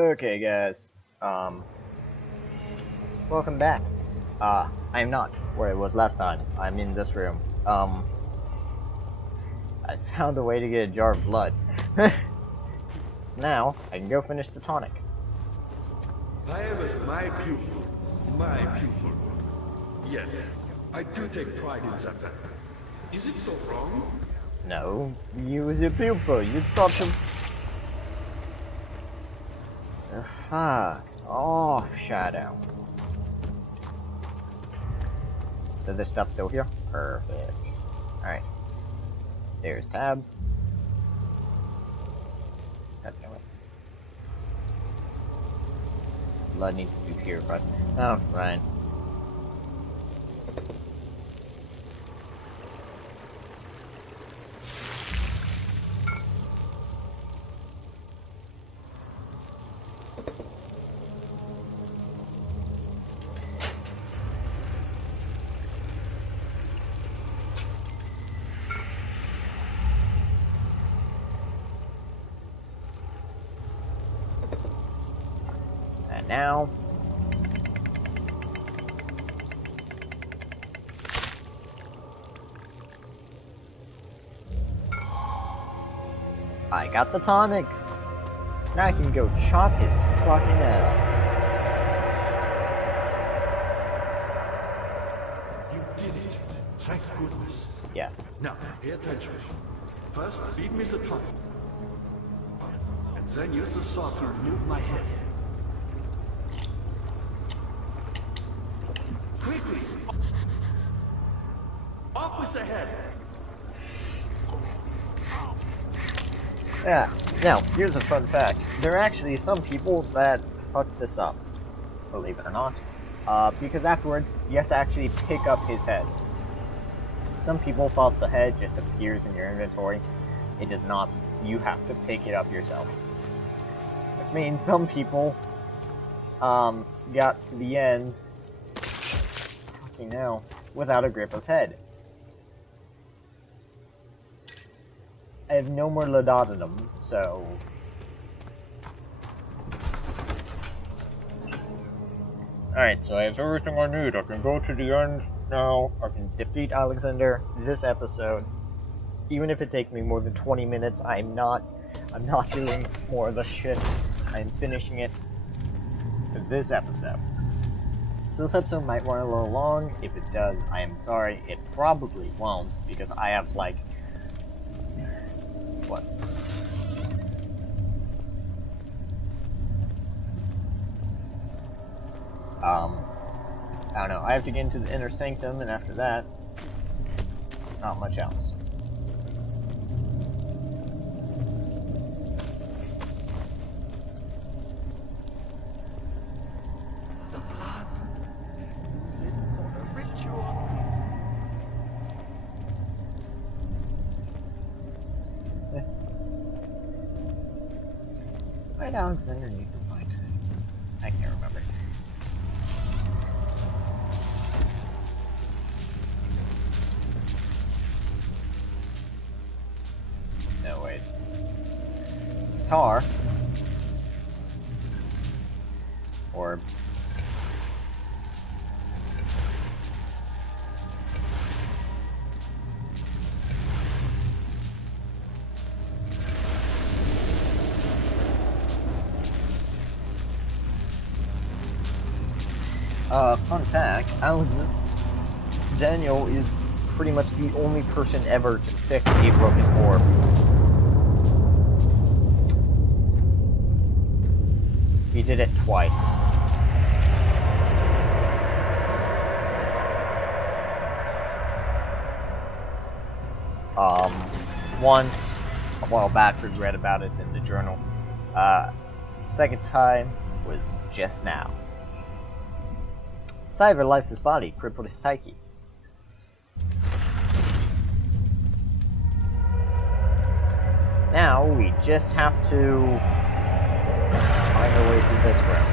Okay, guys. Welcome back. I'm not where I was last time. I'm in this room. I found a way to get a jar of blood. So now, I can go finish the tonic. I was my pupil. My pupil. Yes, I do take pride in that fact. Is it so wrong? No, you was a pupil. You thought to... fuck off, Shadow. Is this stuff still here? Perfect. Alright. There's Tab. God damn it. Blood needs to be purified. Oh, right. And now, I got the tonic. Now I can go chop his fucking head off. You did it. Thank goodness. Yes. Now, pay attention. First, feed me the tonic. And then use the saw to remove my head. Quickly! Off with the head! Yeah. Now, here's a fun fact. There are actually some people that fucked this up. Believe it or not. Because afterwards, you have to actually pick up his head. Some people thought the head just appears in your inventory. It does not. You have to pick it up yourself. Which means some people, got to the end, fucking hell, without Agrippa's head. I have no more laudanum, so... Alright, so I have everything I need. I can go to the end now. I can defeat Alexander this episode. Even if it takes me more than 20 minutes, I'm not doing more of this shit. I'm finishing it for this episode. So this episode might run a little long. If it does, I am sorry. It probably won't, because I have, like... what? I don't know. I have to get into the inner sanctum, and after that, not much else. The blood. Use it for the ritual. Why did Alexander need to find it? I can't remember. No, wait. Tar. Orb. Fun fact, Daniel is pretty much the only person ever to fix a broken orb. He did it twice. Once, a while back, read about it in the journal. Second time was just now. Cyber lives his body, crippled his psyche. Now we just have to find our way through this room.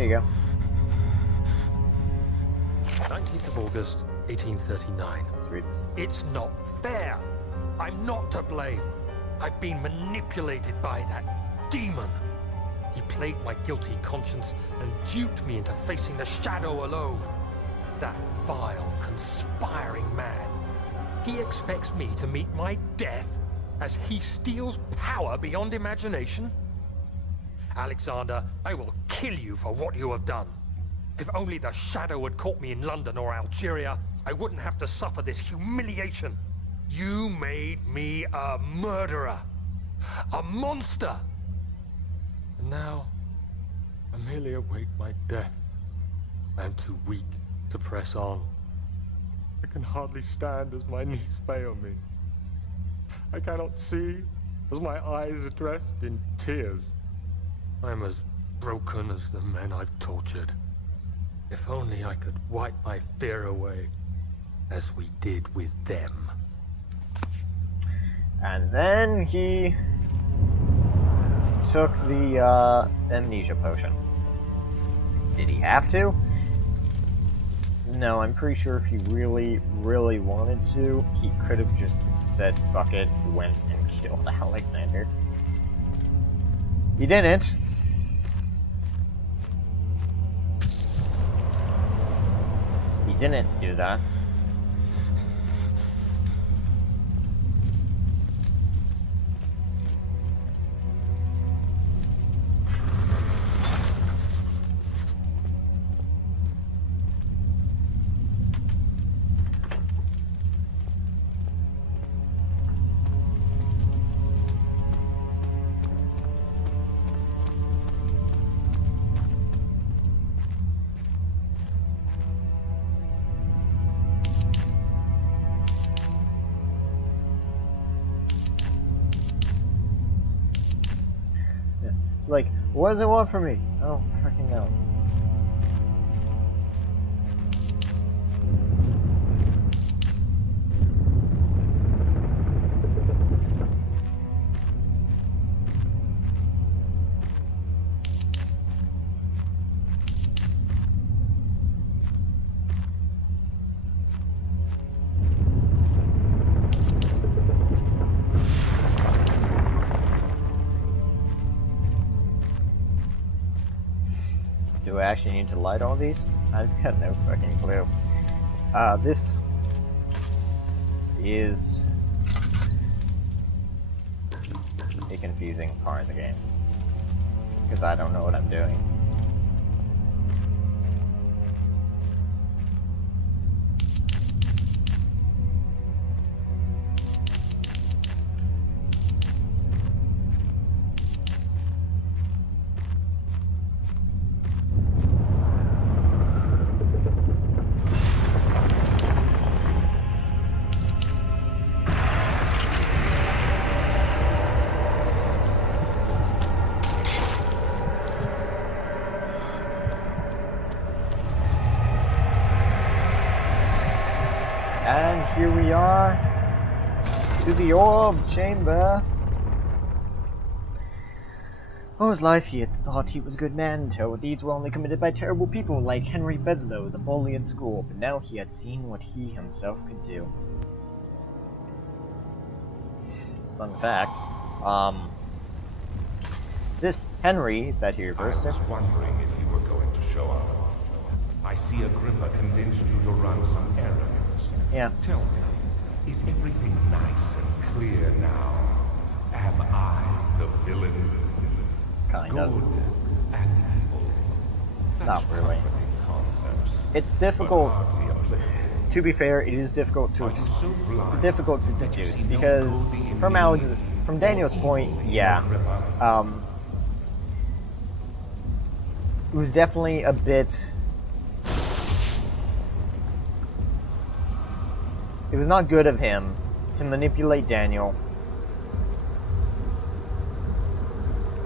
There you go. 19th of August, 1839. Let's read this. It's not fair. I'm not to blame. I've been manipulated by that demon. He played my guilty conscience and duped me into facing the shadow alone. That vile, conspiring man. He expects me to meet my death as he steals power beyond imagination. Alexander, I will kill you for what you have done. If only the shadow had caught me in London or Algeria, I wouldn't have to suffer this humiliation. You made me a murderer. A monster. And now, I merely await my death. I am too weak to press on. I can hardly stand as my knees fail me. I cannot see as my eyes are dressed in tears. I am as broken as the men I've tortured. If only I could wipe my fear away, as we did with them. And then he took the amnesia potion. Did he have to? No, I'm pretty sure if he really, really wanted to, he could have just said, fuck it, went and killed Alexander. He didn't. He didn't do that. Like, what does it want from me? Oh, freaking no. Do I actually need to light all these? I've got no fucking clue. This is a confusing part of the game, because I don't know what I'm doing. And here we are, to the orb chamber. All his life he had thought he was a good man, until deeds were only committed by terrible people like Henry Bedloe, the bully at school, but now he had seen what he himself could do. Fun fact, this Henry that he refers to... I was wondering if you were going to show up. I see Agrippa convinced you to run some errands. Yeah. Tell me, is everything nice and clear now? Am I the villain? Kind of. Good and evil. Such Not really. comforting concepts, It's but difficult. hardly applicable. To be fair, it is difficult to Are you so blind deduce that you see no because good in from me Daniel's or point, evil in yeah, Agrippa? it was definitely a bit. It was not good of him to manipulate Daniel.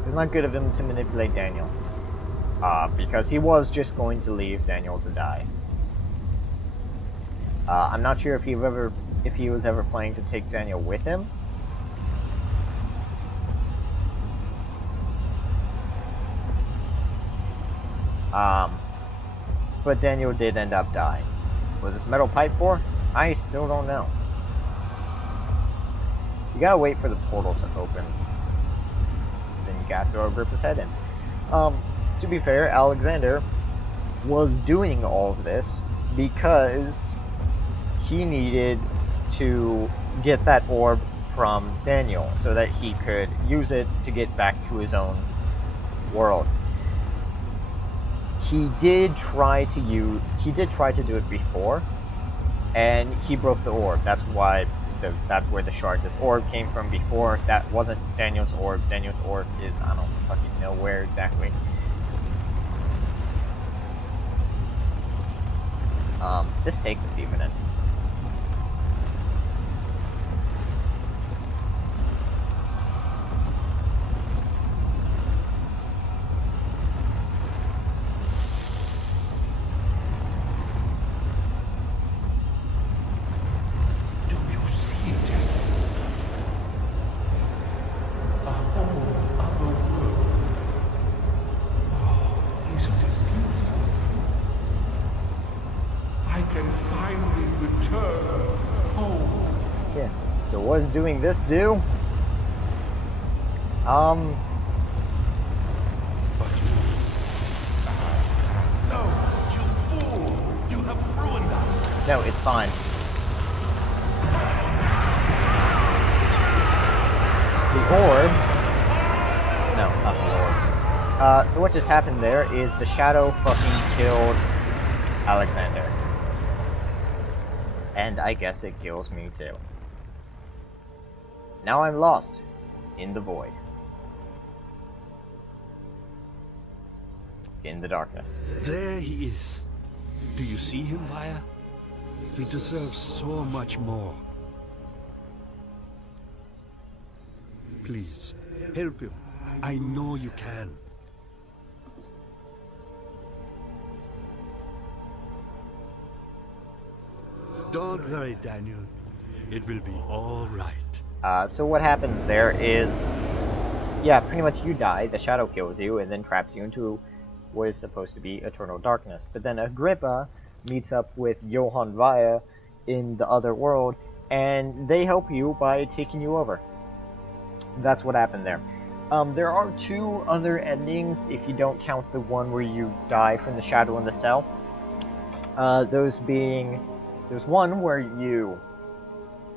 It was not good of him to manipulate Daniel, because he was just going to leave Daniel to die. I'm not sure if he was ever planning to take Daniel with him. But Daniel did end up dying. Was this metal pipe for? I still don't know. You gotta wait for the portal to open. Then you gotta throw Agrippa's head in. To be fair, Alexander was doing all of this because he needed to get that orb from Daniel so that he could use it to get back to his own world. He did try to do it before, and he broke the orb. That's why that's where the shards of orb came from before. That wasn't Daniel's orb. Daniel's orb is, I don't fucking know where exactly. This takes a few minutes. What does doing this do? But you... No, you fool! You have ruined us! No, it's fine. The orb... No, not the orb. So what just happened there is the shadow fucking killed Alexander. And I guess it kills me too. Now I'm lost in the void. In the darkness. There he is. Do you see him, Vaya? He deserves so much more. Please, help him. I know you can. Don't worry, Daniel. It will be all right. So what happens there is, yeah, pretty much you die, the shadow kills you, and then traps you into what is supposed to be eternal darkness. But then Agrippa meets up with Johann Vaya in the other world, and they help you by taking you over. That's what happened there. There are two other endings, if you don't count the one where you die from the shadow in the cell. Those being, there's one where you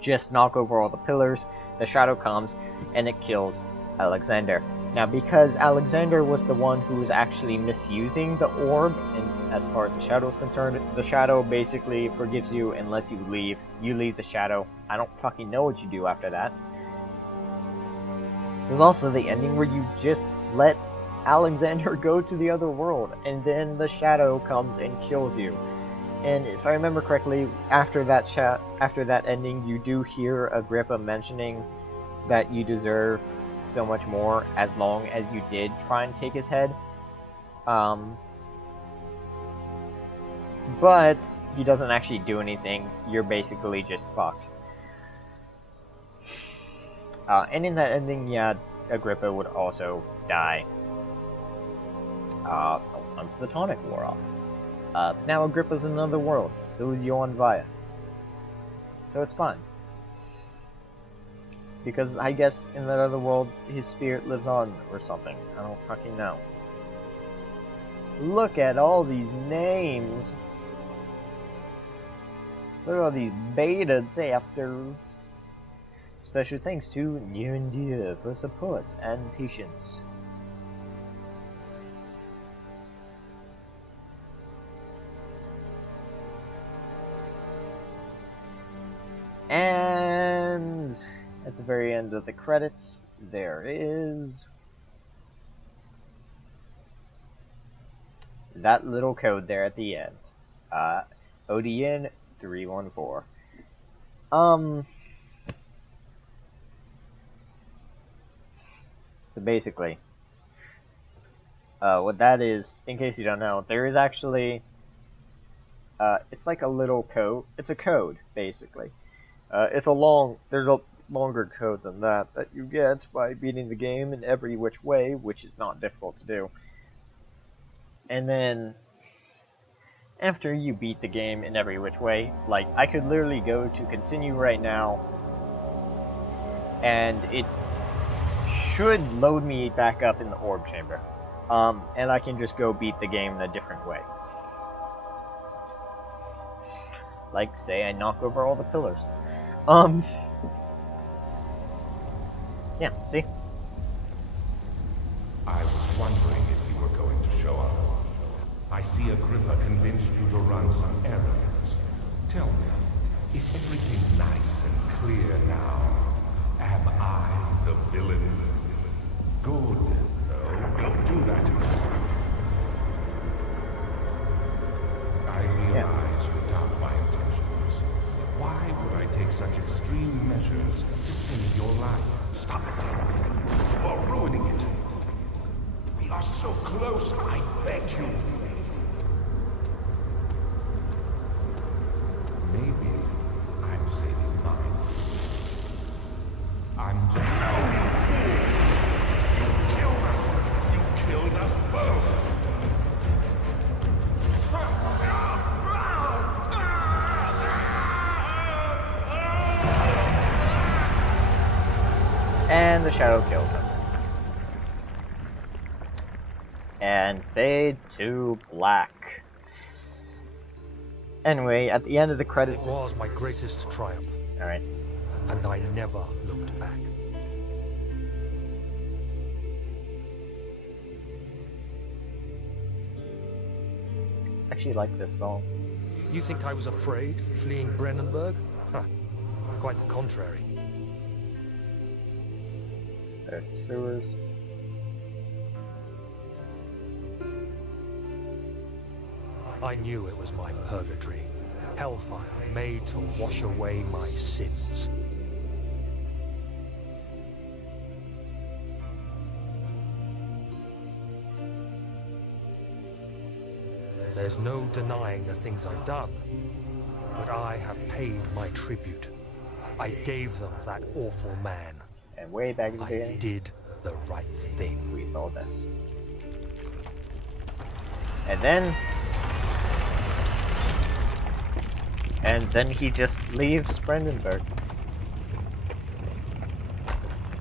just knock over all the pillars, the shadow comes, and it kills Alexander. Now, because Alexander was the one who was actually misusing the orb, and as far as the shadow is concerned, the shadow basically forgives you and lets you leave. You leave the shadow. I don't fucking know what you do after that. There's also the ending where you just let Alexander go to the other world, and then the shadow comes and kills you. And if I remember correctly, after that ending, you do hear Agrippa mentioning that you deserve so much more as long as you did try and take his head. But he doesn't actually do anything. You're basically just fucked. And in that ending, yeah, Agrippa would also die once the tonic wore off. But now Agrippa's in another world, so is Johann Vaya. So it's fine. Because I guess in that other world, his spirit lives on, or something. I don't fucking know. Look at all these names! Look at all these beta testers! Special thanks to Near and Dear for support and patience. And at the very end of the credits, there is that little code there at the end. ODN 314. So basically, what that is, in case you don't know, there is actually, it's like a little code. It's a code, basically. There's a longer code than that you get by beating the game in every which way, which is not difficult to do. And then, after you beat the game in every which way, like, I could literally go to continue right now, and it should load me back up in the orb chamber. And I can just go beat the game in a different way. Like, say I knock over all the pillars. Yeah, see? I was wondering if you were going to show up. I see Agrippa convinced you to run some errands. Tell me, is everything nice and clear now? Am I the villain? Good. No, don't do that. I realize you doubt my intentions. Why would I take such extreme measures to save your life? Stop it. You are ruining it. We are so close, I beg you. Maybe I'm saving mine. I'm just... You killed us! You killed us both! And the shadow kills him. And fade to black. Anyway, at the end of the credits... It was my greatest triumph. Alright. And I never looked back. I actually like this song. You think I was afraid, fleeing Brennenburg? Huh. Quite the contrary. There's the sewers. I knew it was my purgatory. Hellfire made to wash away my sins. There's no denying the things I've done, but I have paid my tribute. I gave them that awful man. And way back in the I beginning, did the right thing. we saw this. And then he just leaves Brandenburg.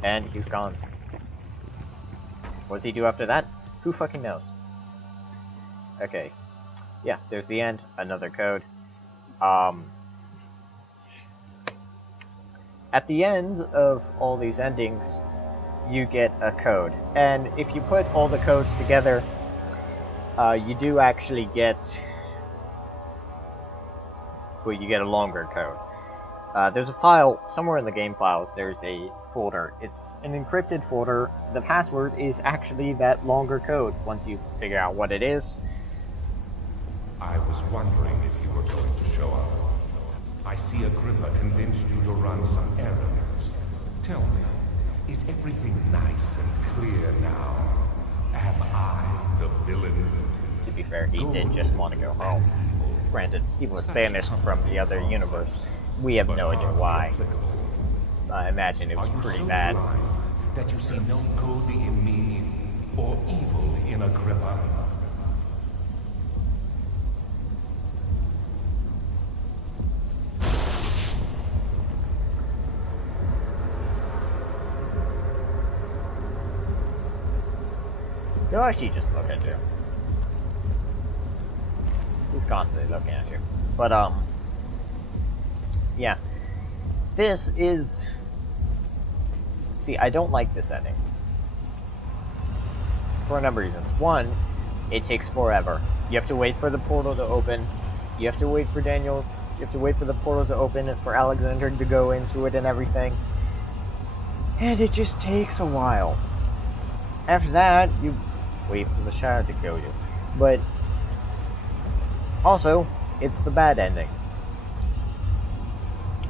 And he's gone. What does he do after that? Who fucking knows? Okay. Yeah, there's the end. Another code. At the end of all these endings, you get a code. And if you put all the codes together, you do actually get... well, you get a longer code. There's a file, somewhere in the game files, there's a folder. It's an encrypted folder. The password is actually that longer code, once you figure out what it is. I was wondering if you were going to show up. I see Agrippa convinced you to run some errands. Tell me, is everything nice and clear now? Am I the villain? To be fair, he did just want to go home. Granted, he was banished from the other universe. We have no idea why. I imagine it was pretty bad. That you see no good in me or evil in Agrippa. He'll actually just look at you. He's constantly looking at you. But, yeah. This is... see, I don't like this ending. For a number of reasons. One, it takes forever. You have to wait for the portal to open. You have to wait for Daniel... you have to wait for the portal to open and for Alexander to go into it and everything. And it just takes a while. After that, you wait for the shadow to kill you. But... also, it's the bad ending.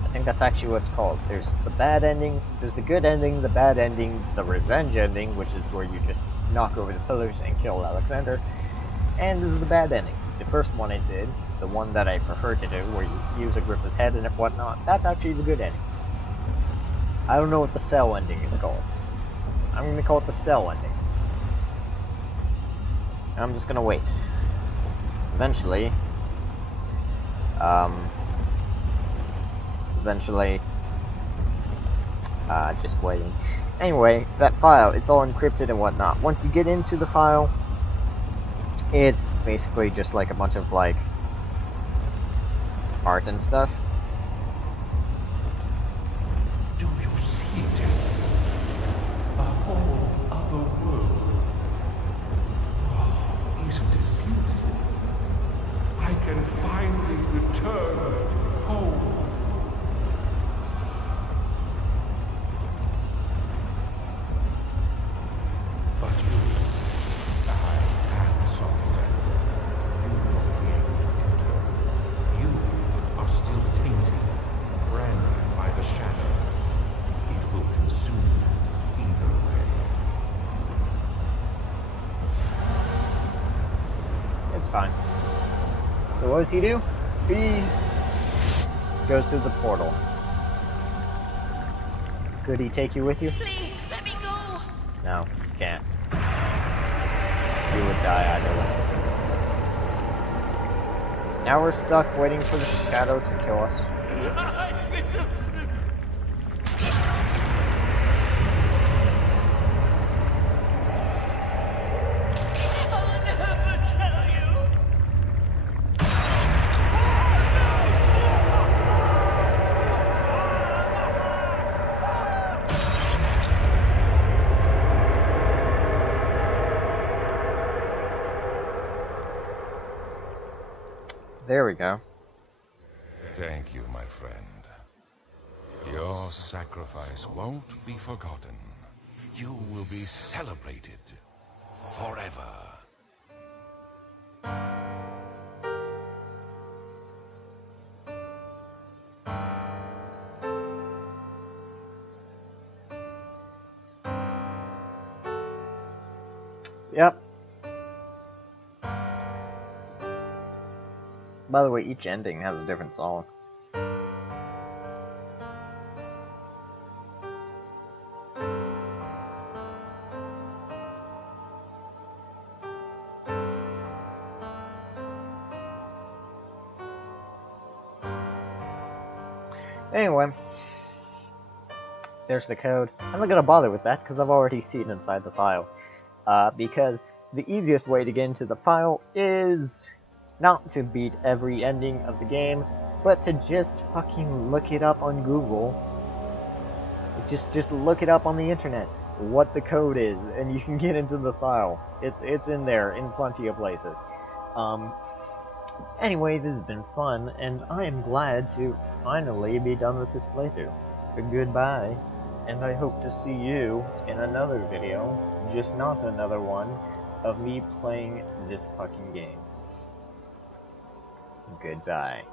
I think that's actually what it's called. There's the bad ending, there's the good ending, the bad ending, the revenge ending, which is where you just knock over the pillars and kill Alexander. And this is the bad ending. The first one I did, the one that I prefer to do, where you use Agrippa's head and whatnot, that's actually the good ending. I don't know what the cell ending is called. I'm going to call it the cell ending. And I'm just gonna wait. Eventually, just waiting. Anyway, that file, it's all encrypted and whatnot. Once you get into the file, it's basically just like a bunch of like art and stuff. Do you see it? A whole other world. Oh, isn't it beautiful? I can finally return home. But you, I am Solitaire. You won't be able to enter. You are still tainted, branded by the shadow. It will consume you either way. It's fine. So what does he do? He goes through the portal. Could he take you with you? Please, let me go! No, you can't. You would die either way. Now we're stuck waiting for the shadow to kill us. I'll never tell you! There we go. Thank you, my friend. Your sacrifice won't be forgotten. You will be celebrated forever. Yep. By the way, each ending has a different song. Anyway, there's the code. I'm not gonna bother with that because I've already seen inside the file. Because the easiest way to get into the file is not to beat every ending of the game, but to just fucking look it up on Google. Just look it up on the internet, what the code is, and you can get into the file. It's in there in plenty of places. Anyway, this has been fun, and I am glad to finally be done with this playthrough. Goodbye, and I hope to see you in another video, just not another one, of me playing this fucking game. Goodbye.